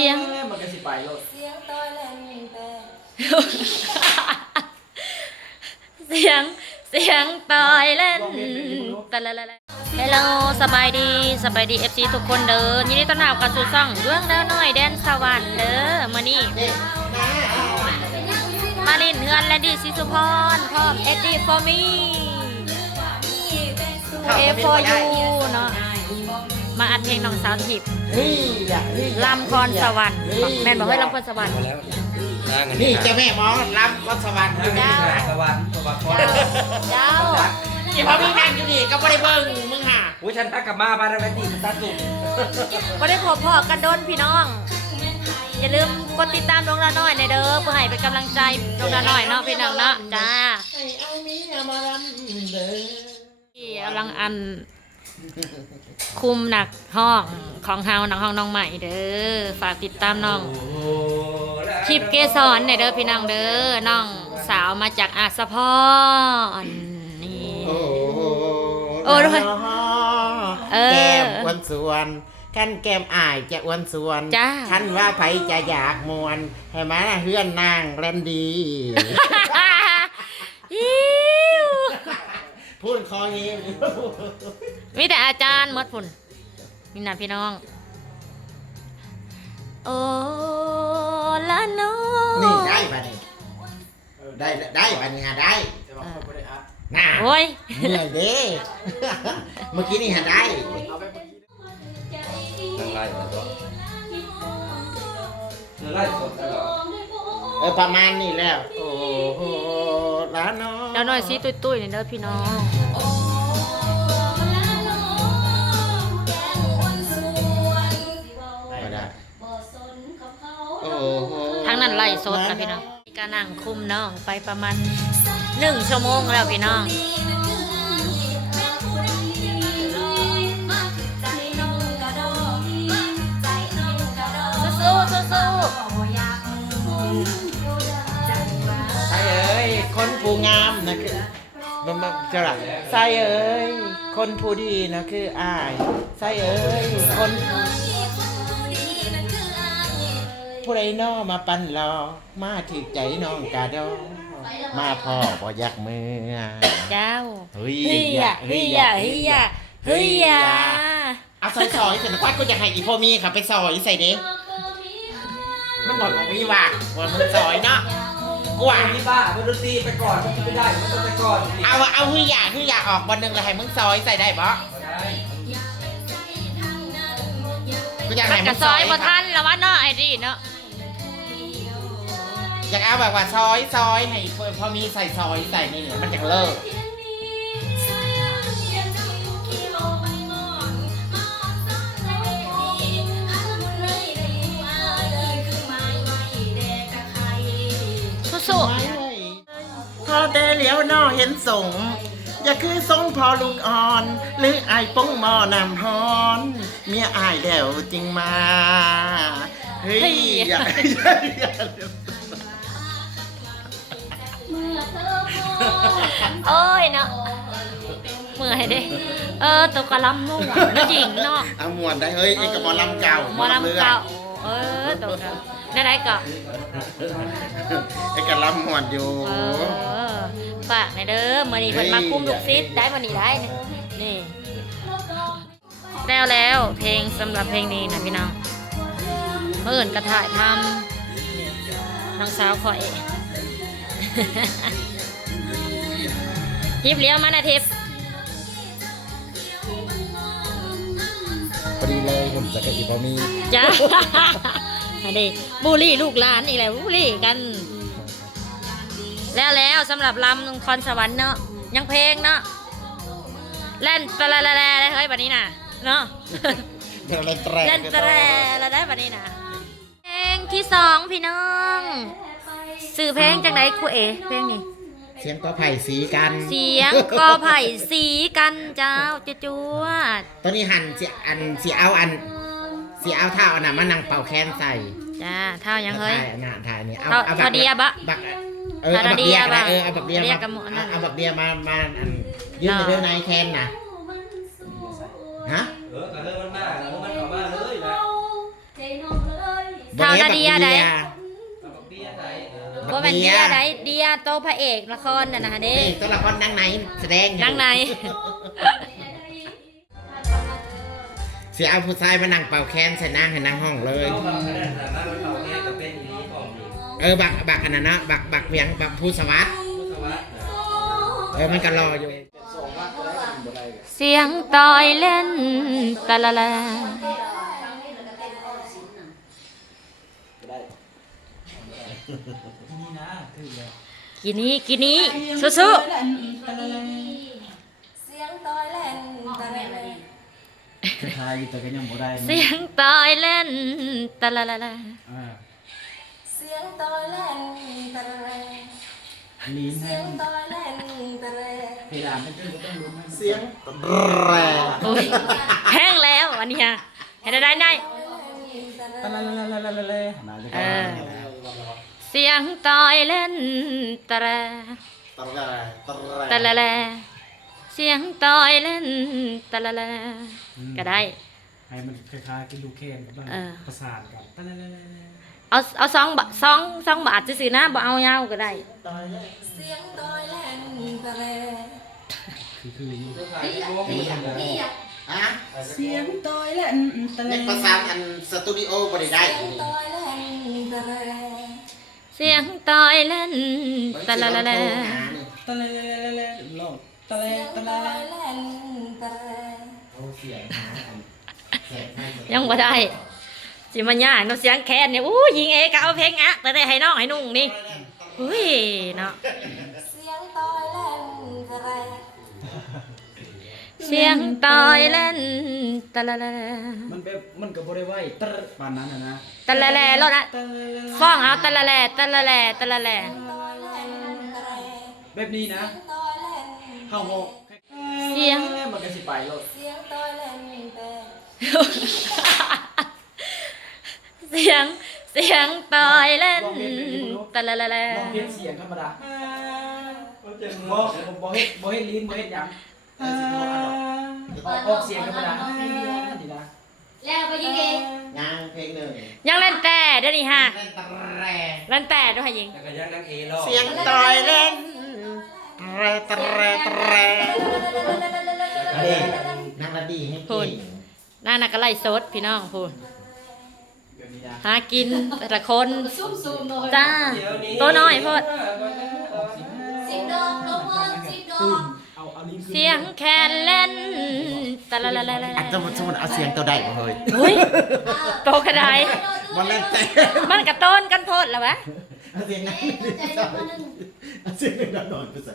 สียงมันก็สิไปโลดเสียงต้อยแล่นแต่ เสียงตอยเล่นแต่ละฮัลโหลสบายดีเอฟซีทุกคนเด้อยินดีต้อนรับเข้าสู่ช่องเรื่องเด้อน้อยแดนสวรรค์เด้อมื้อนี้มาเล่นเฮือนและดีซิสุพรพร้อม SD for me A for you เนาะมาอัดเพลงน้องสาวทิพย์ลำพรสวรรค์แม่นบอกให้ลำพรสวรรค์นี่เจ้าแม่หมอรับก็สวรรค์อยู่นี่ สวรรค์เจ้า ที่พอมึงนั่งอยู่นี่ก็ไม่ได้เบิ่งมึงหา อุ้ยฉันพักกลับมาบ้านแล้วตีตาตุ่ม บ่ได้พบพ่อกันโดนพี่น้องอย่าลืมกดติดตามดวงละน้อยในเด้อเพื่อให้เป็นกำลังใจดวงละน้อยเนาะพี่น้องเนาะจ้า ให้เอาเมียมาลำเด้อ ที่กำลังอันคุมหนักห้องของเฮาหนังห้องน้องใหม่เด้อฝากติดตามน้องทิพย์เกสรในเด้อพี่น้องเด้อน้องสาวมาจากอาสะพรนี่ โอ้ด้วยแก้มอ้วนสวนกันแก้มอายจะอ้วนสวน จ้า ฉันว่าไผจะอยากมวนให้มาเฮือนนางแรนดี อิ๊ว พูดคองี้ มีแต่อาจารย์หมดพุ่นนี่นะพี่น้องโอ้ละน้อง นี่ได้ป่ะนี่ได้ป่ะนี่ฮะได้ แต่ว่าคนไม่ได้อัด น่า โอ้ย เหนื่อยเด้เมื่อกี้นี่ฮะได้ เอาไปนั่งไล่แล้วก็ไล่สดตลอด ประมาณนี้แล้วโอ้โหละน้อง เดี๋ยวหน่อยสิตุ้ยๆนี่เด้อพี่น้อง ไม่ได้โอ้โห ทั้งนั้นไล่สดนะพี่น้องมีการนั่งคุมน้องไปประมาณ1 ชั่วโมงแล้วพี่น้องสู้ๆสู้ๆ ใส่เอ้ยคนผู้งามนะคือมันจะหลับใส่เอ้ยคนผู้ดีนะคืออายใส่เอ้ยคนผู้ใดน้อมาปั่นรอมาถึกใจน้องกาดอมาพ่อบ่อยากมือ เจ้า เฮ้ย เฮียเฮียเฮียเฮีย เอาซอยๆแต่ว่ากูจะให้อีพ่อมีค่ะไปซอยใส่เด้มันบอกว่ามีว่าว่ามึงซอยเนาะกูว่า นี่บ้ามันดนตรีไปก่อนมันไม่ได้มันต้องไปก่อน เอาหื้ออยากออกวันหนึ่งเลยให้มึงซอยใส่ได้บ่กูอยาก มั ให้ น มึ กระ ง ซ ซ อ อย ย บ่ทันแล้ววะเนาะไอ้ดีเนาะ อยากเอาแบบว่าซอยให้พอมีใส่ซอยใส่นี่เนี่ยมันจะเลิกสู้ พอแต่เหลียวนอเห็นส่งอย่าคือทรงพอลูกอ่อน หรือไอ้ป้งหมอนำฮอนเมียอายเดวจริงมาเฮ้ยอย่า ๆโอ้ยเนาะเมื่อยเด้ตัวกระลำนุ่งเนาะหญิงเนาะ เอามวนได้เฮ้ยไอ้กับหมอลำเก่า หมอลำเก่าตัวกระได้ก็ ไอ้กับลำมวนอยู่ ฝากในเด้อมื้อนี้เพิ่นมาคุมลูกซิดได้มื้อนี้ได้นี่แล้วเพลงสำหรับเพลงนี้นะพี่น้องเมื่ออื่นกระถ่ายทำน้องสาวขอยทิพย์เลี้ยวมานะทิพย์ พอดีเลยผมจะกับอีพอมี จ้าอันนี้บูลลี่ลูกหลานอีกแล้วบูลลี่กัน แล้วสำหรับลำนครสวรรค์เนาะยังเพลงเนาะเล่นตะละละเฮ้ยบัดนี้น่ะเนาะ เดี๋ยวเล่นแตร เล่นตะละได้บัดนี้น่ะเพลงที่2พี่น้องสื่อเพลงจังไดครูเอเพลงนี้ เสียงก็ไผ่สีกัน เสียงกอไผ่สีกันเจ้าจัวด ตอนนี้หันเสียเอาเท้าอันน่ะมานั่งเป่าแคนใส่ จ้าเท่ายังเฮ้ย ถ่ายน่ะถ่ายนี่เอา เท่าเดียบะ บักเอาบักเดียก็ได้เอาบักเดีย เดีย มา กับหมูนั่น เอาบักเดียมาอันยื่นไปเรื่องนายแคนน่ะฮะ กระเทยมันมากมันเข้ามาเลยนะ บ เท่านาเดียได้ เอาบักเบี้ยไหน บ่แม่นเดียได้เดียโตพระเอกละครน่ะนะเด้ นี่ตัวละครนางไหนแสดงอยู่ นางใน เสียเอาผู้ชายมานั่งเป่าแค้นใส่นางให้นางห้องเลย เอาบักคะแนนสามารถมันเอาแค่กับเป็นอีนี้ของดี บักอันนั้นนะบักเวียงบักผู้สวัสดิ์ ผู้สวัสดิ์ มันก็รออยู่ เสียงต่อยเล่นตะละละกินนี้สู้ เสียงต่อยเล่นตะเล่น ไทยแต่ก็ยังบ่ได้ ๆเสียงต่อยเล่นตะละละละ เสียงต่อยเล่นตะเล่น ลิ้น เสี ให้ ยงต่อยเล่นตะเล่น เพดานมันก็ต้องรู้ให้ เสียงแรง โอ้ยแห้งแล้วอันนี้ฮะให้ได้ ตะละละละละละละมาเลย เออเสียงต่อยเล่นตะละ ตะละละเสียงต่อยเล่นตะละละก็ได้ ให้มันคล้ายๆกินลูกเคนกับมัน เออ ประสานกันตะละละละ เอาสองบาทซื่อๆนะบ่เอายาวก็ได้ เสียงต่อยเล่นตะเล่น คืออยู่ ผู้ชายที่รู้ว่ามีอย่างไร อ่ะ เสียงต่อยและตะ เล็ ละ กประสานอันสตูดิโอบริได้ เสียงต่อยเล่นตะเล่น เสียงต่อยเล่นตะละละละ ตะละละละละลองตะละ เสียง ตะ ต่ ละ อยเล่นตะเล่น เอาเสียงหาอันแสบให้ ยังบ่ได้สิมันยากเนาะเสียงแคนเนี่ยอู้ยิงเอก็เอาเพลงอะแต่ให้น้องให้นุ่งนี่อุ้ยเนาะ เสียงต่อยเล่นตะเล่น เสียงต่อยเล่นตะละละละ มันก็บ่ได้ไว้ตะปานนั้นนะ ตะละละรถอะ ตะละละ ฟ้องเอาตะละละตะละละตะละละ ต่อยเล่นตะเล่น แบบนี้นะ ต่อยเล่น เฮาโมก เสียง มันก็สิไปโลด เสียงต่อยเล่นเต้ เสียงต่อยเล่นตะละละละ ลองเฮ็ดเสียงธรรมดา เขาจะ บ่บ่เฮ็ดลิ้นบ่เฮ็ดหยังออกเสียงธรรมดานี่นะ แล้วไปยิงเอง งานเพลงหนึ่ง ยังเล่นแต่เดี๋ยวนี้ฮะ เล่นตะแรง เล่นแต่ด้วยยิง แล้วก็ยังนักเอรอ เสียงต่อยเล่นตะแรงเด็กนางระดีให้เก่ง น่านักก็ไล่สดพี่น้องพูด แบบนี้นะ หากินแต่ละคนจ้าตัวน้อยโพด 10 ดอกลงมา10 ดอก เอาลิ้นขึ้น เสียงแคนเล่นตะละละละละ อาจจะสมมติเอาเสียงตัวใดมาเฮ้ย อุ้ยโตกระได มันเล่นแต่ มันกระต้นกันโพดแล้ววะ เอาเสียงนั้นเอาเสียงหนึ่งนอนไปใส่